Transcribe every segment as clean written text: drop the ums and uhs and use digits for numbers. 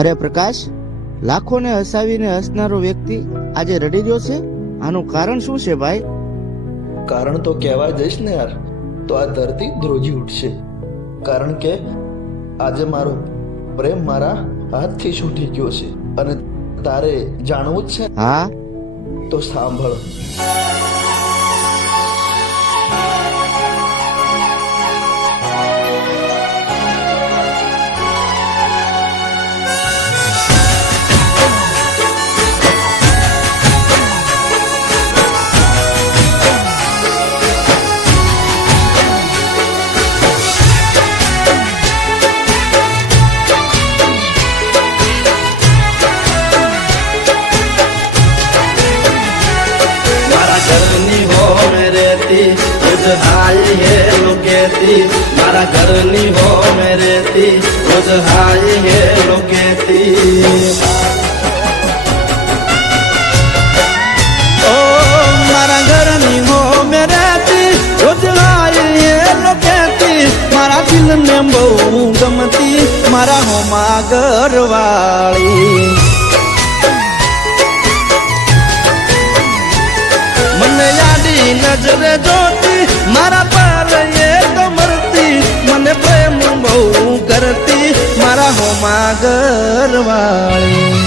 અરે પ્રકાશ, લાખોને હસાવીને હસનારો વ્યક્તિ આજે રડી રહ્યો છે. આનું કારણ શું છે ભાઈ? કારણ તો કહેવા જઈશ ને યાર તો આ ધરતી ધ્રુજી ઉઠશે. કારણ કે આજે મારો પ્રેમ મારા હાથથી છૂટી ગયો છે અને તારે જાણવું જ છે. હા, તો સાંભળ. हाय है लोकेती मारा घरनी हो में रहती रोज हाय है लोकेती ओ मारा घरनी हो में रहती रोज हाय है लोकेती मारा दिल ने बहु गमती मारा हो मां घरवाली મને યાદી નજરે જોતી મારા પર એ તો મરતી મને પ્રેમ બહુ કરતી મારા હોમા ઘરવાળી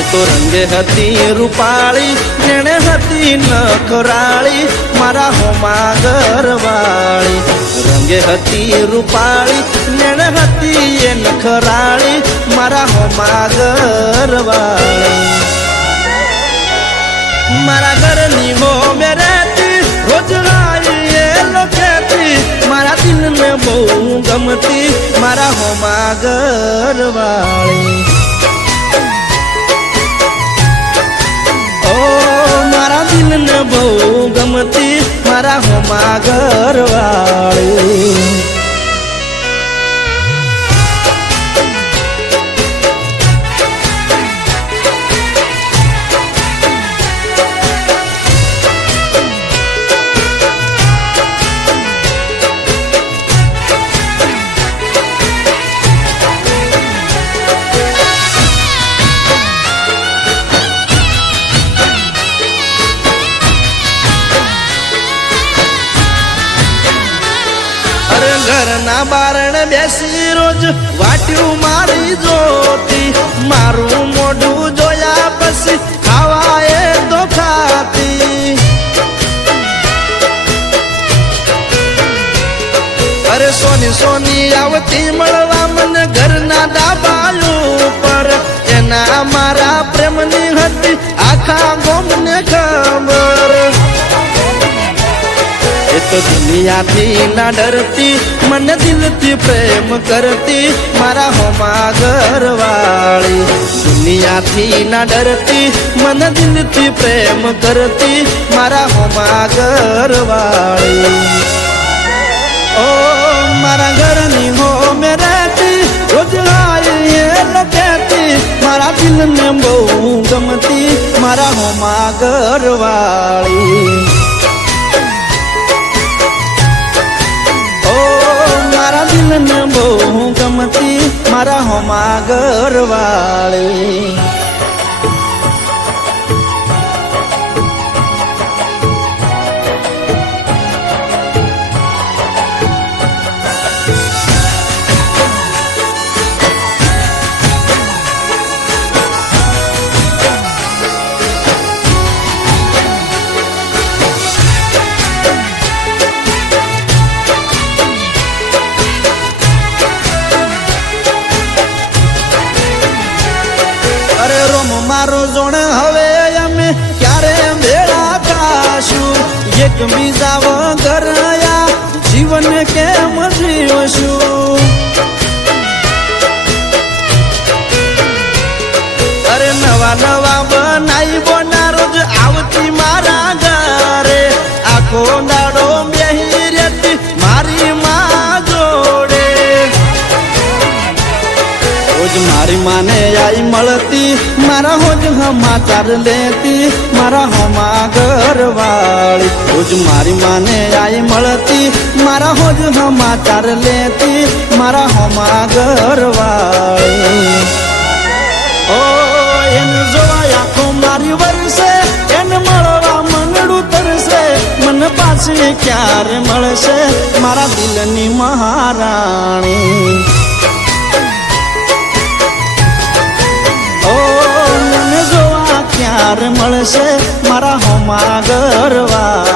એ તો રંગે હતી રૂપાળી જેણે હતી નખરાળી મારા હોમા ઘરવાળી રંગે હતી રૂપાળી જેણે હતી એ નખરાળી મારા હોમા ઘરવાળી મારા ઘરની હો મે રહેતી રોજ રાઈ એ લોકેતી મારા દિલને બહુ ગમતી મારા હોમા ઘરવાળી ઓ મારા દિલને બહુ ગમતી મારા હોમા ઘરવાળી ઘરના બારણ બેસી રોજ વાટ્યું મારી જોતી મારું મોઢું જોયા પછી ખાવા એ તો ખાતી અરે સોની સોની આવતી મળવા મને ઘરના ડાબાયું પર એના મારા પ્રેમની હતી આખા ગોમને ખબર એ તો દુનિયાથી ના ડરતી મને દિલથી પ્રેમ કરતી મારા હોમા ઘરવાળી દુનિયાથી ના ડરતી મને દિલથી પ્રેમ કરતી મારા હોમા ઘરવાળી ઓ મારા ઘરની હો મે રહેતી રોજ હાય એ લોકેતી મારા દિલને બહુ ગમતી મારા હોમા ઘરવાળી મારા દિલને બહુ ગમતી મારા હોમા ઘરવાળી મારો જોણ હવે અમે ક્યારે ભેળા થાશું એક બીજા વગર જીવન કેમ જીવશું અરે નવા નવા બનાવી બોના રોજ આવતી મારા ઘરે આખો દાડો બેહી રહેતી મારી માં જોડે રોજ મારી માને આઈ મળતી મારા હોજ સમાચાર લેતી મારા હોમા ઘરવાળી રોજ મારી માને આઈ મળતી, મારા હોજ સમાચાર લેતી, મારા હોમા ઘરવાળી. ઓ એને જોવા આંખો મારી વરસે, એને મળવા મનડું તરસે, મને પાછી ક્યારે મળશે મારા દિલની મહારાણી. ઓ મને જોવા ક્યારે મળશે મારા હોમા ઘરવાળી.